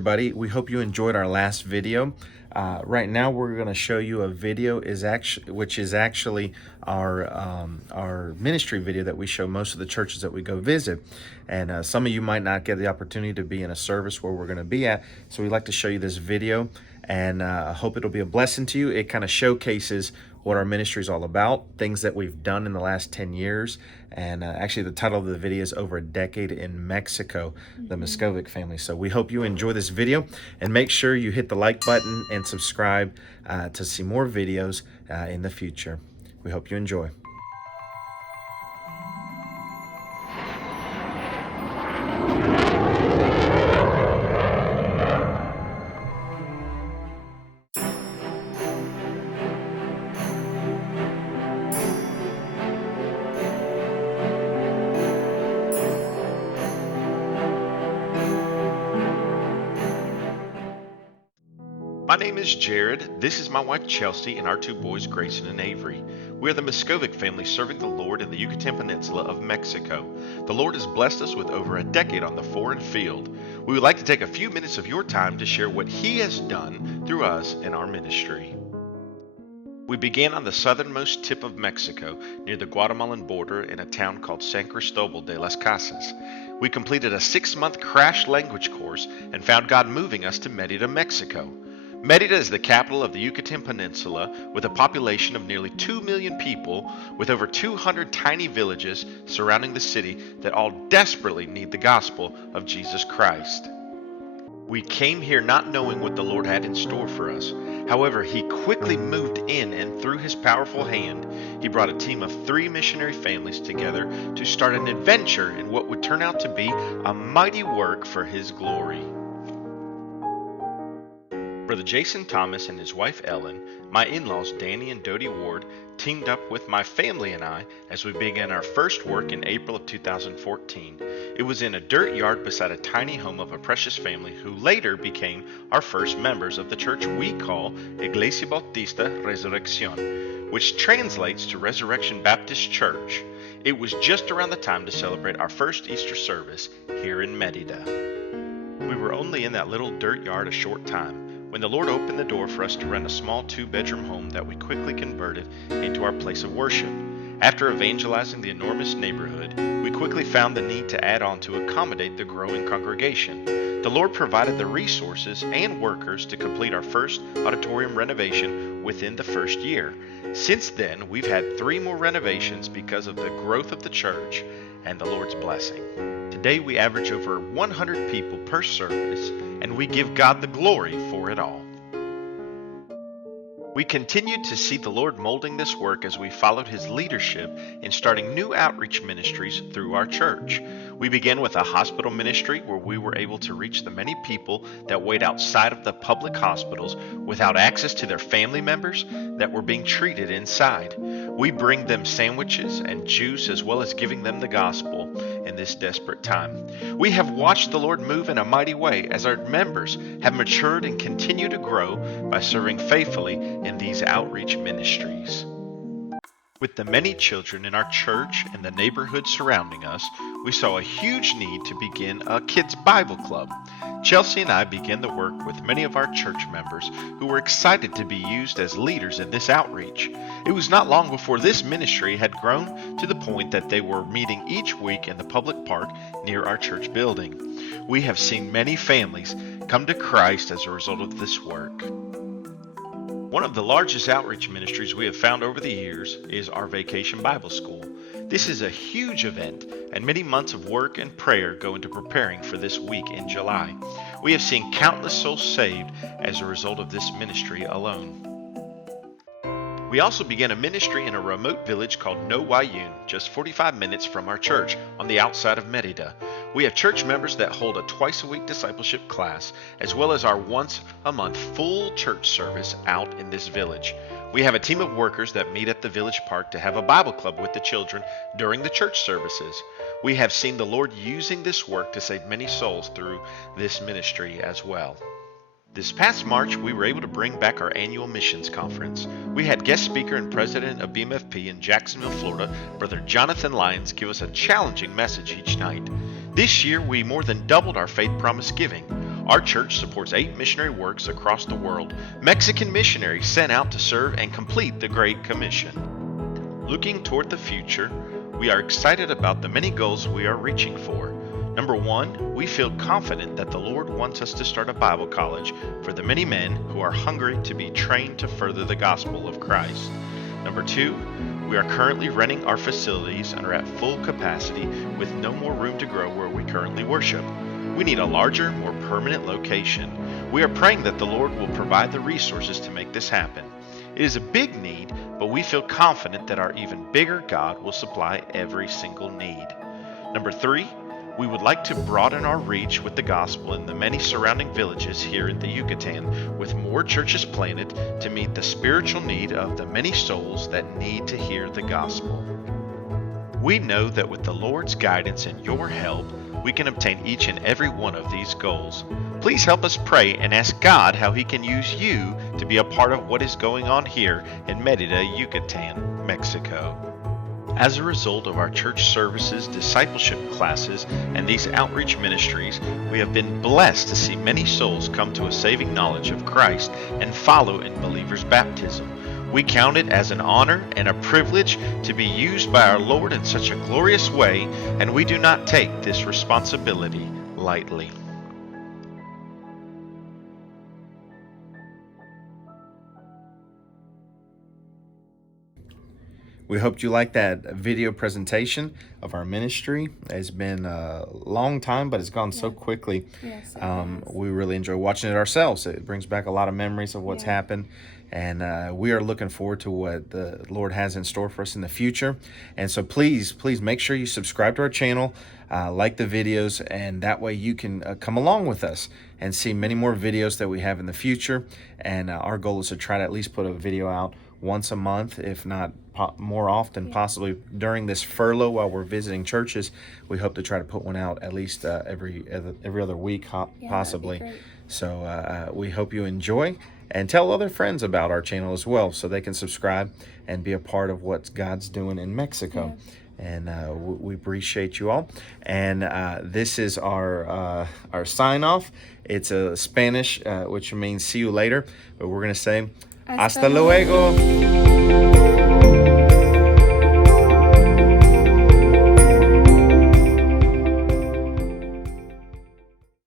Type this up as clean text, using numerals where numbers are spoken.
everybody. We hope you enjoyed our last video. Right now we're going to show you a video which is actually our ministry video that we show most of the churches that we go visit. And some of you might not get the opportunity to be in a service where we're going to be at, so we'd like to show you this video, and I hope it'll be a blessing to you. It kind of showcases what our ministry is all about, things that we've done in the last 10 years. And actually the title of the video is Over a Decade in Mexico, the Miskovic family. So we hope you enjoy this video, and make sure you hit the like button and subscribe to see more videos in the future. We hope you enjoy. My name is Jared, this is my wife Chelsea, and our two boys Grayson and Avery. We are the Miskovic family serving the Lord in the Yucatan Peninsula of Mexico. The Lord has blessed us with over a decade on the foreign field. We would like to take a few minutes of your time to share what He has done through us in our ministry. We began on the southernmost tip of Mexico, near the Guatemalan border in a town called San Cristobal de las Casas. We completed a 6-month crash language course and found God moving us to Merida, Mexico. Merida is the capital of the Yucatan Peninsula, with a population of nearly 2 million people, with over 200 tiny villages surrounding the city that all desperately need the gospel of Jesus Christ. We came here not knowing what the Lord had in store for us. However, He quickly moved in, and through His powerful hand, He brought a team of 3 missionary families together to start an adventure in what would turn out to be a mighty work for His glory. Brother Jason Thomas and his wife Ellen, my in-laws Danny and Dodie Ward, teamed up with my family and I as we began our first work in April of 2014. It was in a dirt yard beside a tiny home of a precious family who later became our first members of the church we call Iglesia Bautista Resurrección, which translates to Resurrection Baptist Church. It was just around the time to celebrate our first Easter service here in Merida. We were only in that little dirt yard a short time when the Lord opened the door for us to rent a small 2-bedroom home that we quickly converted into our place of worship. After evangelizing the enormous neighborhood, we quickly found the need to add on to accommodate the growing congregation. The Lord provided the resources and workers to complete our first auditorium renovation within the first year. Since then, we've had 3 more renovations because of the growth of the church and the Lord's blessing. Today we average over 100 people per service, and we give God the glory for it all. We continued to see the Lord molding this work as we followed His leadership in starting new outreach ministries through our church. We began with a hospital ministry where we were able to reach the many people that wait outside of the public hospitals without access to their family members that were being treated inside. We bring them sandwiches and juice, as well as giving them the gospel in this desperate time. We have watched the Lord move in a mighty way as our members have matured and continue to grow by serving faithfully in these outreach ministries. With the many children in our church and the neighborhood surrounding us, we saw a huge need to begin a kids' Bible club. Chelsea and I began the work with many of our church members who were excited to be used as leaders in this outreach. It was not long before this ministry had grown to the point that they were meeting each week in the public park near our church building. We have seen many families come to Christ as a result of this work. One of the largest outreach ministries we have found over the years is our Vacation Bible School. This is a huge event, and many months of work and prayer go into preparing for this week in July. We have seen countless souls saved as a result of this ministry alone. We also began a ministry in a remote village called Noyun, just 45 minutes from our church on the outside of Merida. We have church members that hold a twice-a-week discipleship class, as well as our once-a-month full church service out in this village. We have a team of workers that meet at the village park to have a Bible club with the children during the church services. We have seen the Lord using this work to save many souls through this ministry as well. This past March, we were able to bring back our annual missions conference. We had guest speaker and president of BMFP in Jacksonville, Florida, Brother Jonathan Lyons, give us a challenging message each night. This year, we more than doubled our faith promise giving. Our church supports 8 missionary works across the world, Mexican missionaries sent out to serve and complete the Great Commission. Looking toward the future, we are excited about the many goals we are reaching for. Number 1, we feel confident that the Lord wants us to start a Bible college for the many men who are hungry to be trained to further the gospel of Christ. Number 2, we are currently renting our facilities and are at full capacity with no more room to grow where we currently worship. We need a larger, more permanent location. We are praying that the Lord will provide the resources to make this happen. It is a big need, but we feel confident that our even bigger God will supply every single need. Number 3, we would like to broaden our reach with the gospel in the many surrounding villages here in the Yucatan, with more churches planted to meet the spiritual need of the many souls that need to hear the gospel. We know that with the Lord's guidance and your help, we can obtain each and every one of these goals. Please help us pray and ask God how He can use you to be a part of what is going on here in Mérida, Yucatan, Mexico. As a result of our church services, discipleship classes, and these outreach ministries, we have been blessed to see many souls come to a saving knowledge of Christ and follow in believers' baptism. We count it as an honor and a privilege to be used by our Lord in such a glorious way, and we do not take this responsibility lightly. We hope you liked that video presentation of our ministry. It's been a long time, but it's gone so quickly. Yes, we really enjoy watching it ourselves. It brings back a lot of memories of what's happened. And we are looking forward to what the Lord has in store for us in the future. And so please make sure you subscribe to our channel, like the videos, and that way you can come along with us and see many more videos that we have in the future. And our goal is to try to at least put a video out once a month, if not more often, possibly during this furlough while we're visiting churches. We hope to try to put one out at least every other week, possibly. So we hope you enjoy, and tell other friends about our channel as well, so they can subscribe and be a part of what God's doing in Mexico. And we appreciate you all. And this is our sign off. It's a Spanish, which means see you later, but we're gonna say hasta luego.